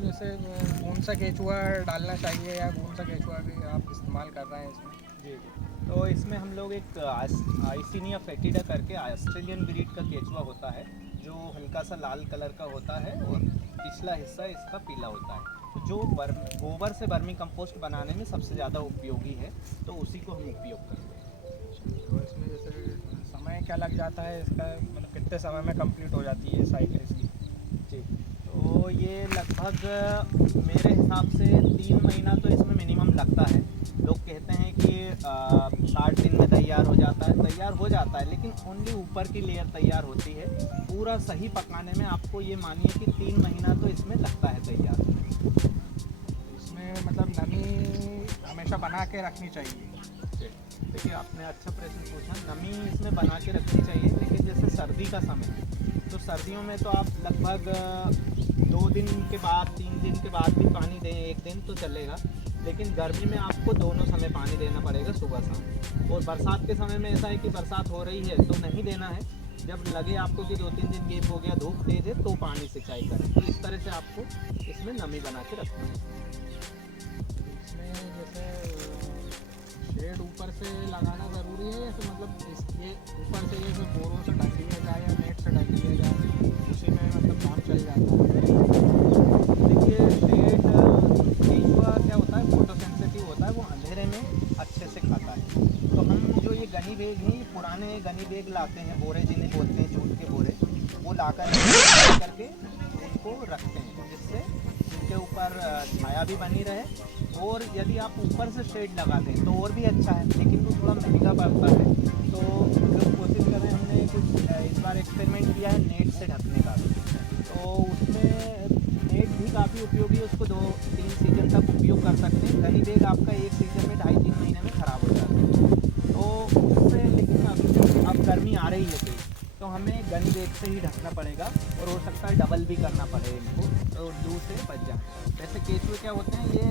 जैसे कौन सा केचुआ डालना चाहिए या कौन सा केचुआ भी आप इस्तेमाल कर रहे हैं इसमें? जी जी। तो इसमें हम लोग एक आइसिनिया फेटिडा करके ऑस्ट्रेलियन ब्रीड का केचुआ होता है, जो हल्का सा लाल कलर का होता है और पिछला हिस्सा इसका पीला होता है। तो जो गोबर से वर्मी कंपोस्ट बनाने में सबसे ज़्यादा उपयोगी है, तो उसी को हम उपयोग करते हैं। तो इसमें जैसे समय क्या लग जाता है इसका, मतलब कितने समय में कंप्लीट हो जाती है साइकिल इसकी? जी, तो ये लगभग मेरे हिसाब से 3 महीना तो इसमें मिनिमम लगता है। लोग कहते हैं कि 60 दिन में तैयार हो जाता है, तैयार हो जाता है, लेकिन ओनली ऊपर की लेयर तैयार होती है। पूरा सही पकाने में आपको ये मानिए कि 3 महीना तो इसमें लगता है तैयार होने। इसमें मतलब नमी हमेशा बना के रखनी चाहिए। देखिए, आपने अच्छा प्रश्न पूछा। नमी इसमें बना के रखनी चाहिए, लेकिन जैसे सर्दी का समय है, तो सर्दियों में तो आप लगभग 2 दिन के बाद 3 दिन के बाद भी पानी दें, एक दिन तो चलेगा। लेकिन गर्मी में आपको दोनों समय पानी देना पड़ेगा, सुबह शाम। और बरसात के समय में ऐसा है कि बरसात हो रही है तो नहीं देना है। जब लगे आपको कि 2-3 दिन गैप हो गया, धूप तेज है, तो पानी सिंचाई करें। तो इस तरह से आपको इसमें नमी बना के रखना है। इसमें जैसे शेड ऊपर से लगाना ज़रूरी है या फिर मतलब ये ऊपर से ये बोरों से ढक दिया जाए या नेट से ढक दिया जाए, उसी में मतलब काम चल जाता है? देखिए, शेड केचुआ क्या होता है, फोटोसेंसिटिव होता है, वो अंधेरे में अच्छे से खाता है। तो हम जो ये गनी बैग हैं, ये पुराने गनी बैग लाते हैं, बोरे जिन्हें बोलते हैं, जूट के बोरे, वो ला करके उनको रखते हैं, जिससे उनके ऊपर छाया भी बनी रहे। और यदि आप ऊपर से शेड लगा दें तो और भी अच्छा है, लेकिन वो थोड़ा महंगा पड़ता है। तो हम लोग कोशिश कर रहे हैं, हमने कुछ इस बार एक्सपेरिमेंट किया है नेट से ढकने का भी। तो उसमें नेट भी काफ़ी उपयोगी है, उसको 2-3 सीजन तक उपयोग कर सकते हैं। गनी बैग आपका एक सीजन में 2.5-3 महीने में ख़राब हो जाता है। तो उससे, लेकिन अभी अब गर्मी आ रही है तेज, तो हमें गनी बैग से ही ढकना पड़ेगा, और हो सकता है डबल भी करना पड़े इनको, तो लू से बच जाए। वैसे केचुए क्या होते हैं, ये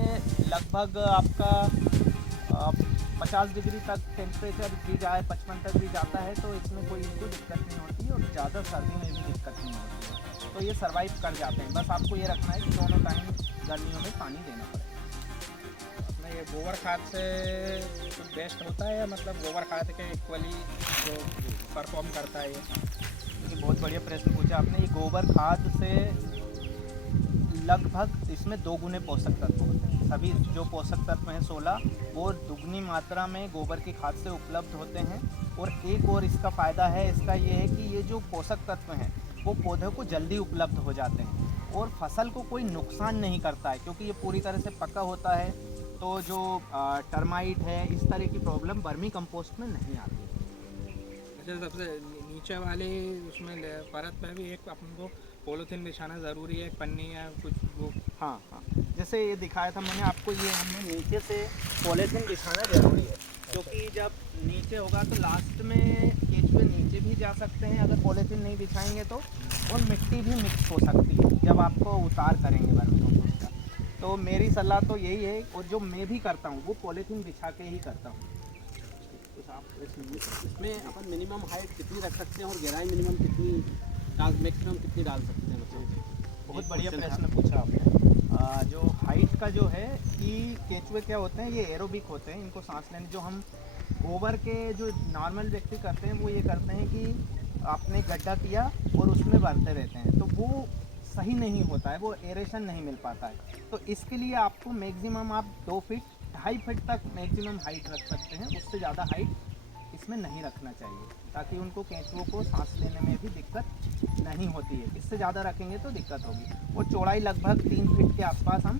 लगभग आपका 50 डिग्री तक टेम्परेचर भी जाए, 55 तक भी जाता है, तो इसमें कोई इनको दिक्कत नहीं होती, और ज़्यादा सर्दी में भी दिक्कत नहीं होती है। तो ये सर्वाइव कर जाते हैं। बस आपको ये रखना है कि दोनों टाइम गर्मियों में पानी देना पड़ेगा। अपना ये गोबर खाद से कुछ बेस्ट होता है या मतलब गोबर खाद के इक्वली जो परफॉर्म करता है ये? देखिए, बहुत बढ़िया प्रश्न पूछा आपने। ये गोबर खाद से लगभग इसमें 2 गुने पोषक तत्व होते हैं। सभी जो पोषक तत्व हैं 16, वो दुगनी मात्रा में गोबर की खाद से उपलब्ध होते हैं। और एक और इसका फ़ायदा है, इसका ये है कि ये जो पोषक तत्व हैं वो पौधों को जल्दी उपलब्ध हो जाते हैं, और फसल को कोई नुकसान नहीं करता है, क्योंकि ये पूरी तरह से पका होता है। तो जो टर्माइट है, इस तरह की प्रॉब्लम वर्मी कंपोस्ट में नहीं आती। जैसे सबसे नीचे वाले उसमें परत में भी एक अपन को पॉलीथीन बिछाना ज़रूरी है, एक पन्नी या कुछ वो? हाँ हाँ, जैसे ये दिखाया था मैंने आपको, ये हमने नीचे से पॉलीथीन बिछाना ज़रूरी है, क्योंकि जब नीचे होगा तो लास्ट में केचुए नीचे भी जा सकते हैं अगर पॉलीथीन नहीं बिछाएंगे तो, और मिट्टी भी मिक्स हो सकती है जब आपको उतार करेंगे वर्मी कंपोस्ट का। तो मेरी सलाह तो यही है, और जो मैं भी करता हूँ वो पॉलीथीन बिछा के ही करता हूँ। तो आप इसमें अपन मिनिमम हाइट कितनी रख सकते हैं और गहराई मिनिमम कितनी मैक्सिमम कितनी डाल सकते हैं? मतलब बहुत बढ़िया प्रश्न पूछा आपने। जो हाइट का जो है कि केचुए क्या होते हैं, ये एरोबिक होते हैं, इनको सांस लेने, जो हम गोबर के जो नॉर्मल व्यक्ति करते हैं वो ये करते हैं कि आपने गड्ढा किया और उसमें भरते रहते हैं, तो वो सही नहीं होता है, वो एरेशन नहीं मिल पाता है। तो इसके लिए आपको मैक्सिमम आप 2 फीट 2.5 फीट तक मैक्सिमम हाइट रख सकते हैं, उससे ज़्यादा हाइट इसमें नहीं रखना चाहिए, ताकि उनको केंचुओं को सांस लेने में भी दिक्कत नहीं होती है। इससे ज़्यादा रखेंगे तो दिक्कत होगी। और चौड़ाई लगभग 3 फीट के आसपास हम